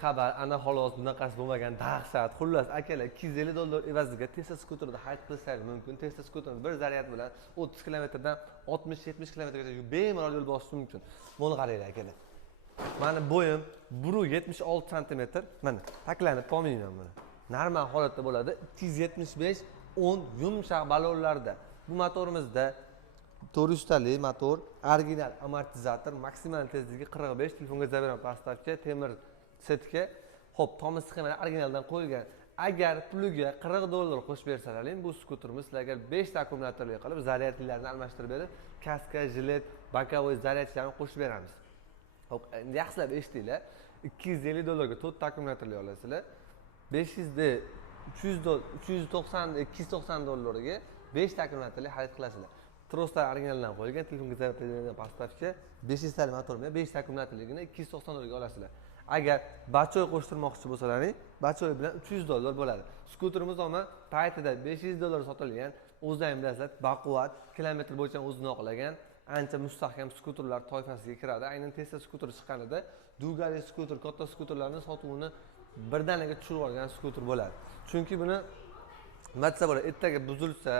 xabar ana xolos bunaqasi bo'lmagan dahshat. Xullas akalar $250 evaziga Tesla skuterda hayd qilsangiz mumkin. Tesla skuterni bir zaryad bilan 30 kilometrdan 60-70 kilometrgacha bemalol yo'l bosish mumkin. Buni qaranglar akalar. Mani bo'yim 1.76 sm. Mana taklanib qolmayman mana. Normal holatda bo'ladi. 275 10 yumshoq balonlarda. Bu motorimizda 400 tali motor, original amortizator, maksimal tezligi 45, telefonga zabiran pastavka, temir setka. Xo'p, tomi sxemani originaldan qo'yilgan. Agar puliga $40 qo'shib bersalaring, bu skuterimiz sizlarga 5 ta akkumulyatorli qilib, zaryadlarni almashtirib berib, kaska, jilet, bokovoy zaryadchilarni qo'shib beramiz. Xo'p, endi yaxshilab eshitinglar. $250 ga 4 ta akkumulyatorli olasizlar. 500 da 390 $290 ga 5 ta akkumulyatorli xarid qilasizlar. Troslar originaldan qo'yilgan, telefonga zaryad beradigan pastavka, 500 tali motor bilan 5 ta akkumulyatorligini $290 ga olasizlar. Agar bachoy qo'shtirmoqchi bo'lsalaring, bachoy bilan $300 bo'ladi. Skuterimiz ham paytida $500 sotilgan, o'zlaring bilasizlar, baquvvat, kilometr bo'yicha o'zini oqlagan, ancha mustahkam skuterlar toifasiga kiradi. Aynan Tesla skuteri chiqqanida Dugari skuter, katta skuterlarning sotuvini birdaniga tushirib olgan skuter bo'ladi. Chunki buni matsa bo'ladi, ertaga buzilsa,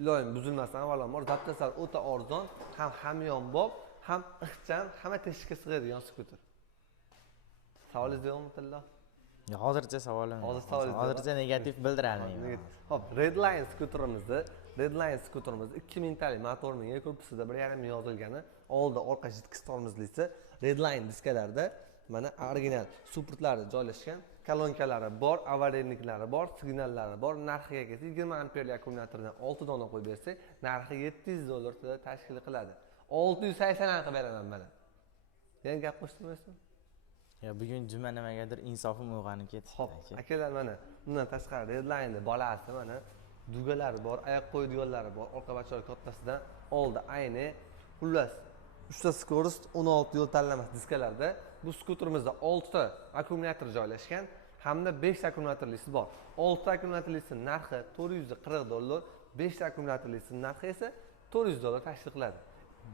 iloyim buzilmasdan avvalambor zapchastlar o'ta arzon, ham hamyonbop, ham ixcham, hamma teshikka sig'adigan skuter. Savolingiz yo'qmi Tilla? Hozircha savolim yo'q. Hozircha negativ bildirolmayman. Hop, Redline skuterimizni, Redline skuterimiz 2000 tali motorning korpusida 1.5 yozilgani, oldi orqa jitkiz tormozlisi Redline diskalarda mana original supportlari joylashgan, kolonkalari bor, avariyliklari bor, signallari bor. Narxiga kelsa 20 amperli akkumulyatordan 6 dona qo'yib bersak, narxi $700 tashkil qiladi. 680 qilib beraman mana. Yana gap qo'shtirmaysiz? Ya bugun juma nimagadir insofim uyg'onib ketdi. Xo'p, akalar mana bundan tashqari Redline'da bolasi mana dugalari bor, oyoq qo'yadiganlari bor, orqa bachoy kattasidan oldi ayni. Xullas, 3 ta skorost 16 yo'l tanlamas diskalarda bu skuterimizda 6 ta akkumulyator joylashgan hamda 5 ta akkumulyatorlisi bor. 6 ta akkumulyatorlisi narxi $440, 5 ta akkumulyatorlisi narxi esa $400 tashkil qiladi.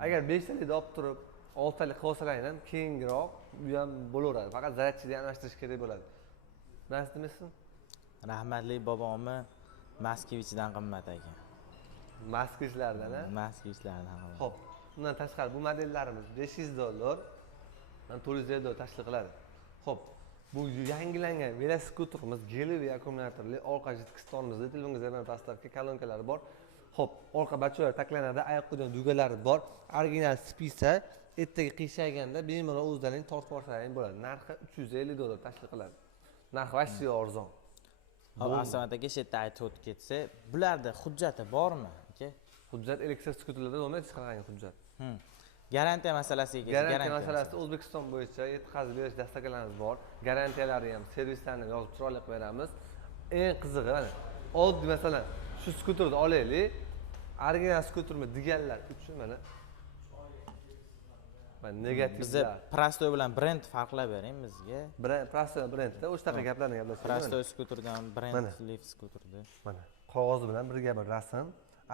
Agar 5 talikni olib turib 6 talik qilsalar ham keyinroq bu ham bo'laveradi. Faqat zaryadchini almashtirish kerak bo'ladi. Nima demaysiz? Rahmatli bobomni Moskvichdan qimmat ekan. Moskvichlardan, a? Moskvichlardan. Xo'p, bundan tashqari bu modellarimiz $500, $450 tashkil qiladi. Xo'p, bu yangilangan velosipedimiz Gelivi akkumulyatorli, orqa jitkiz tormozli, telefonga zaryad pastavka, kolonkalari bor. Xo'p, orqa bachoylar taklanadi, oyoq qo'yadigan dugalari bor. Original spisa, ertaga qiyshaganda bemalol o'zlaring tortib olsalaring bo'ladi. Narxi $350 tashkil qiladi. Narxi vashsiy arzon. Aslida aka shu yerda aytib o'tib ketsa, bularda hujjati bormi, aka? Hujjat elektr skuterlarda bo'lmaydi, hech qanday hujjat. Garantiya masalasiga kelsa, garantiya masalasi O'zbekiston bo'yicha yetkazib berish dastakalarimiz bor. Garantiyalari ham, servislarni yozib chiroyli qilib beramiz. Eng qizig'i mana oddiy masalan shu skuterni olaylik. Original skutermi deganlar uchun mana negativlar. Biz Prasto bilan brend farqlab bering bizga. Prasto brendda o'shanaqa gaplarni gaplashamiz. Prasto skuterdan brend Leaf skuterda. Mana qog'oz bilan birga bir rasm,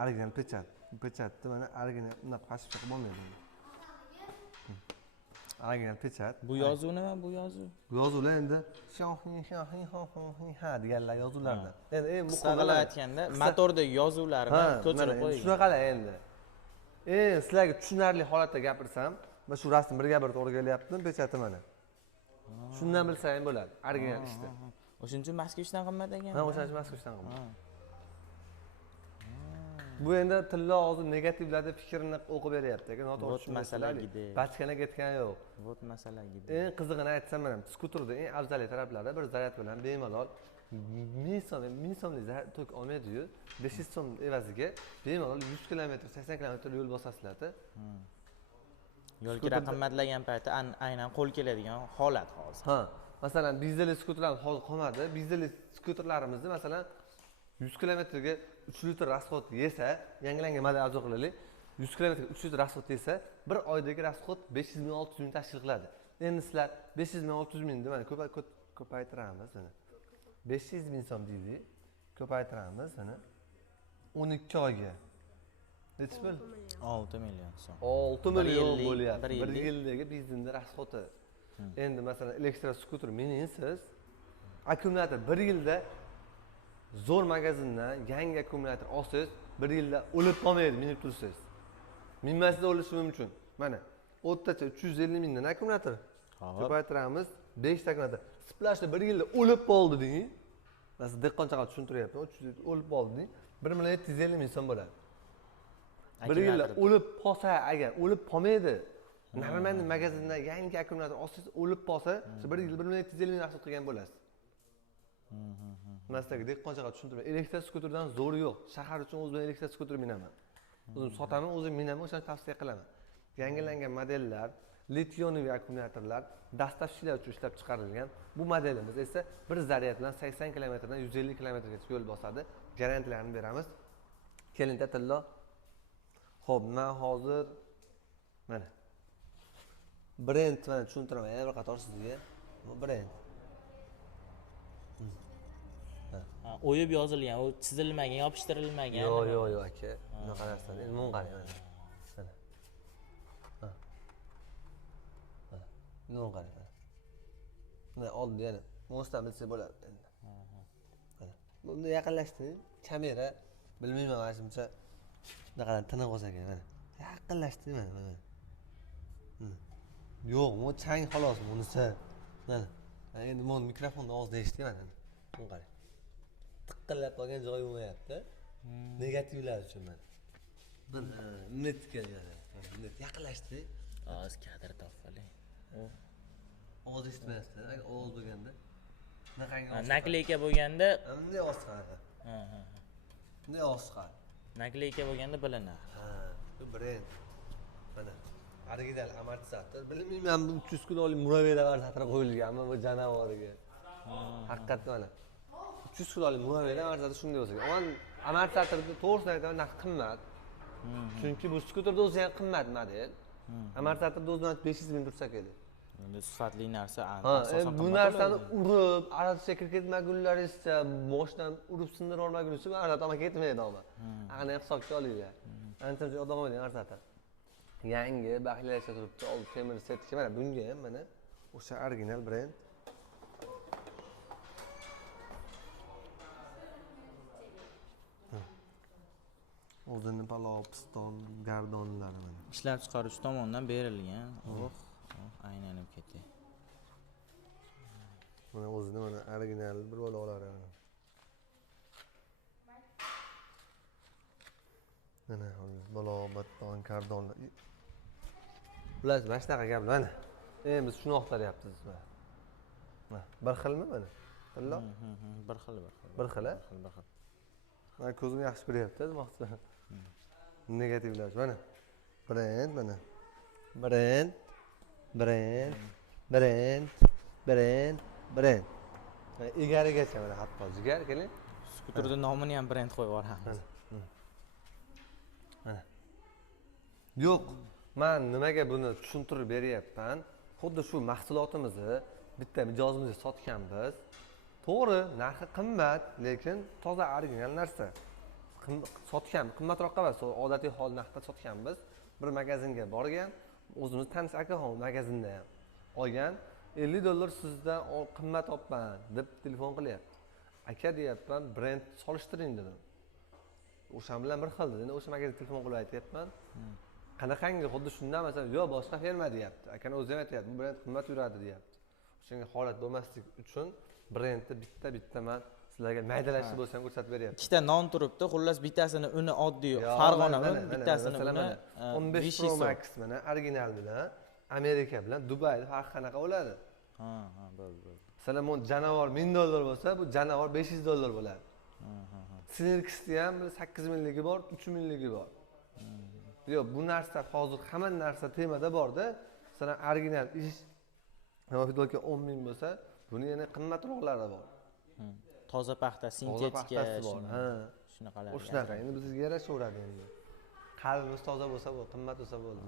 original pechat. Bu pechatni mana original unaqa pashka qilib bo'lmaydi. Original pechat. Bu yozuv nima bu yozuv? Yozuvlar endi ha deganlar yozuvlarda. Endi muqobil aytganda motorda yozuvlarni ko'chirib qo'ying. Shunaqalar endi. Sizlarga tushunarli holatda gapirsam, mana shu rasm birga bir to'g'ri kelyapti, pechati mana. Shundan bilsangiz bo'ladi, original ishda. O'shuning uchun Moskvichdan qimmat ekan. Ha, o'shaning uchun Moskvichdan qimmat. Bu endi tilla hozir negativlarda fikrini o'qib beryapti, lekin noto'g'ri tushunmasliklar. Bachkana ketgani yo'q. Vot masala gidi. Eng qizig'ini aytsam mana skuterda eng afzal taraflari bir zaryad bilan bemalol 1000 so'mlik zaryad tok olmaydi-yu, 500 so'm evaziga bemalol 100 km, 80 km yo'l bosasizlar-da. Yo'l kira qimmatlagan payti aynan qo'l keladigan holat hozir. Ha, masalan, dizelli skuterlar hozir qolmadi. Dizelli skuterlarimizni masalan 100 kilometrga 3 litr rasxod yesa, yangilangan model arzon qilaylik. 100 kilometrga 3 litr rasxod yesa, bir oydagi rasxod 500 ming 600 ming tashkil qiladi. Endi sizlar 500 ming 600 ming deb ko'paytiramiz mana. 500 ming so'm deylik. Ko'paytiramiz mana. 12 oyga. Necha pul? 6 million so'm. 6 million bo'lyapti. Bir yildagi biznesning rasxodi. Endi masalan elektroskuter miningsiz, akkumulyator 1 yilda zo'r magazindan yangi akkumulyator olsangiz, 1 yilda o'lib qolmaydi minib tursangiz. Minmasida o'lishi mumkin. Mana o'rtacha 350 mingdan akkumulyator. Ko'paytiramiz 5 ta akkumulyator. Splashda 1 yilda o'lib qoldi deng. Masalan, dehqonchaga tushuntiryapman. 300 o'lib qoldi deng. 1 million 750 ming so'm bo'ladi. 1 yilda o'lib qolsa, agar o'lib qolmaydi. Normalniy magazindan yangi akkumulyator olsangiz, o'lib qolsa, 1 yilda 1 million 750 ming hisob qilgan bo'lasiz. Masalan, dehqonchaga tushuntirman. Elektroskuterdan zo'ri yo'q. Shahar uchun o'zim elektroskuter minaman. O'zim sotaman, o'zim minaman, o'shani tavsiya qilaman. Yangilangan modellar, litiy-ionli akkumulyatorlar dastavchilar uchun ishlab chiqarilgan. Bu modelimiz esa bir zaryad bilan 80 kilometrdan 150 kilometrgacha yo'l bosadi. Garantiyalarni beramiz. Keling, tatillo. Xo'p, men hozir mana brend mana tushuntiraman. Yana bir qator sizga. Bu brend. O'yib yozilgan, u chizilmagan, yopishtirilmagan. Yo'q, aka. Bunaqa narsa. Endi men qarang mana. Nima qarang. Mana oldi yana. Mo'stan bilsa bo'ladi endi. Buni yaqinlashtiring. Kamera bilmayman, menimcha bunaqadan tiniq olsa kerak mana. Yaqinlashtiring mana. Yo'q, bu chang xolos bunisi. Mana. Endi men mikrofondan ovozda eshitdim mana. Buni qarang. Tiqqillab qolgan joyi bo'lmayapti. Negativlar uchun mana. Netga net yaqinlashtiring. Oz kadr topfaling. Ovoz eshitmayapsiz. Agar ovoz bo'lganda bunaqangi nakleyka bo'lganda bunday ovoz chiqadi. Bunday ovoz chiqadi. Nakleyka bo'lganda bilinadi. Bu brend. Mana original amortizator. Bilmayman, bu 300 kunlik muraviyada amortizator qo'yilganmi bu janavoriga. Haqiqatdan mana 300 kunlik muraviyada amortizator shunday bo'lsa kerak. Ammo amortizatorni to'g'risini aytaman, narxi qimmat. Chunki bu skuterda o'zi ham qimmat model. Amortizatorda o'zi 500 ming tursa kerak. Endi sifatli narsa asosan bu narsani urib, aratishga kirib ketmagunlaringizcha, boshdan urib sindirib olmagunizcha bu arat olma ketmaydi ama. Ana hisobga olinglar. Ancha odam bo'lgan arat. Yangi baxilashib turibdi, olib temir setga mana bunga ham mana o'sha original brend. O'zini palov, piston, gardonlari mana. Ishlab chiqaruvchi tomonidan berilgan. Aylanib ketdi. Mana o'zini mana original bir bolalar mana. Mana palov, piston, gardonlar. Bular mana shunaqa gaplar mana. Biz shuni oqtaryapmiz mana. Bir xilmi mana? Tilla? Bir xil. Bir xil. Mana ko'zim yaxshi ko'ryapti, demoqchi. Negativlar mana. Brend mana. Brend. Egarigacha mana hatto jigar keling. Skuterning nomini ham brend qo'yib yuboramiz. Mana. Yo'q, men nimaga buni tushuntirib beryapman? Xuddi shu mahsulotimizni bitta mijozimizga sotganmiz. To'g'ri, narxi qimmat, lekin toza original narsa. Sotgan, qimmatroq emas, odatiy hol narxda sotganmiz. Bir magazinga borgan, o'zimiz tanish akaxon magazinda ham olgan, $50 sizdan qimmat olibman deb telefon qilyapti. Aka deyapman, brend solishtiring dedim. O'sha bilan bir xil dedi. O'sha magazinga telefon qilib aytyapman. Qanaqangi xuddi shundan masalan, yo'q boshqa firma deyapti. Akani o'zi ham aytyapti, bu brend qimmat yuradi deyapti. O'shanga holat bo'lmaslik uchun brendni bitta men sizlarga maydalashib bo'lsa ham ko'rsatib beryapman. Ikkita non turibdi, xullas bittasini uni oddiy Farg'ona un, bittasini uni 15 Pro Max mana original bilan Amerika bilan Dubayda farqi qanaqa bo'ladi? bo'ldi. Masalan, bu janavor $1000 bo'lsa, bu janavor $500 bo'ladi. Sinirkisi ham 8 mingligi bor, 3 mingligi bor. Yo'q, bu narsa hozir hamma narsa temada borda. Masalan, original ish Navfidolga 10 ming bo'lsa, buni yana qimmatroqlari bor. Toza paxta, sintetika bor. Shunaqalar. O'shanaqa. Endi bizga yarashaveradi endi. Qalbimiz toza bo'lsa bo'ldi, qimmat bo'lsa bo'ldi.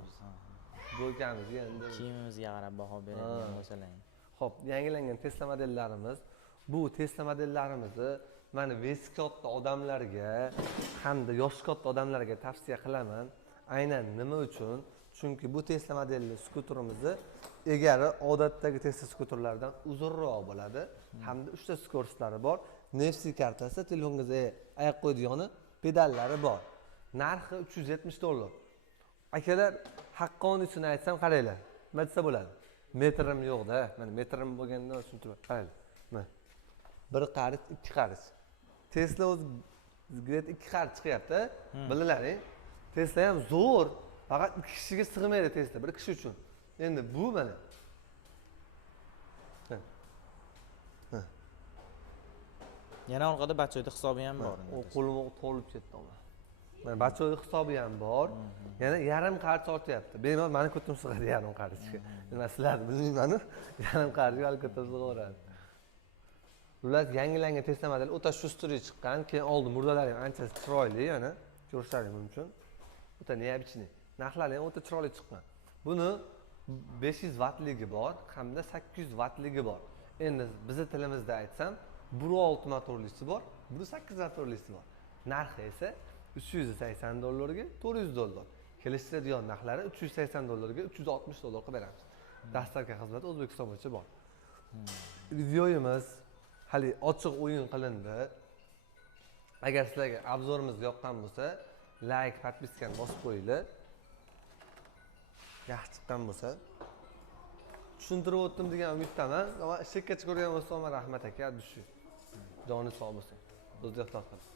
Bo'lganimizga endi kiyimimizga qarab baho beradigan bo'lsalar. Xo'p, yangilangan Tesla modellarimiz. Bu Tesla modellarimizni mana vesi katta odamlarga hamda yoshi katta odamlarga tavsiya qilaman. Aynan nima uchun? Chunki bu Tesla modelli skuterimizni egari odatdagi Tesla skuterlardan uzunroq bo'ladi hamda 3 ta skoroslari bor. NFC kartasi, telefongizga oyoq qo'yadigan pedallari bor. Narxi $370. Akalar, haqqoniyatini aytsam qaranglar. Nima desa bo'ladi? Metrim yo'q-da. Mana metrim bo'lgandan tushuntirib qaranglar. Mana. Bir qarich, ikki qarich. Tesla o'zi 2 qarich chiqyapti. Bilallaring. Tesla ham zo'r. Faqat 2 kishiga sig'maydi Tesla, bir kishi uchun. Endi bu mana. Yana orqada batchoyda hisobi ham bor. O qo'lim to'lib ketdi. Mana batchoyda hisobi ham bor. Yana yarim qarich ortyapti. Bemalol meni ko'tim sig'adi yarim qarichga. Nima sizlarni bilmayman-ku. Yarim qarichga hali ko'tim sig'averadi. Ular yangilangan Tesla modeli o'ta shustri chiqqan. Keyin oldi murdalari ham ancha chiroyli, yana ko'rishlaring mumkin. O'ta neobычный. Narxlari ham o'ta chiroyli chiqqan. Buni 500 vattligi bor hamda 800 vattligi bor. Endi bizning tilimizda aytsam, 1.6 motorlisi bor, 1.8 motorlisi bor. Narxi esa $380 ga $400. Kelishtiradigan narxlari $380 ga $360 qilib beramiz. Dastlabki xizmat O'zbekiston bo'yicha bor. Videoyimiz hali ochiq o'yin qilindi. Agar sizlarga obzorimiz yoqqan bo'lsa, like, podpiskani bosib qo'yinglar. Yaxshi chiqqan bo'lsa tushuntirib o'tdim degan umiddaman. Va shekkacha ko'rgan bo'lsangiz rahmat aka, dushi. Joni sog' bo'lsin. O'zingiz ehtiyot qiling.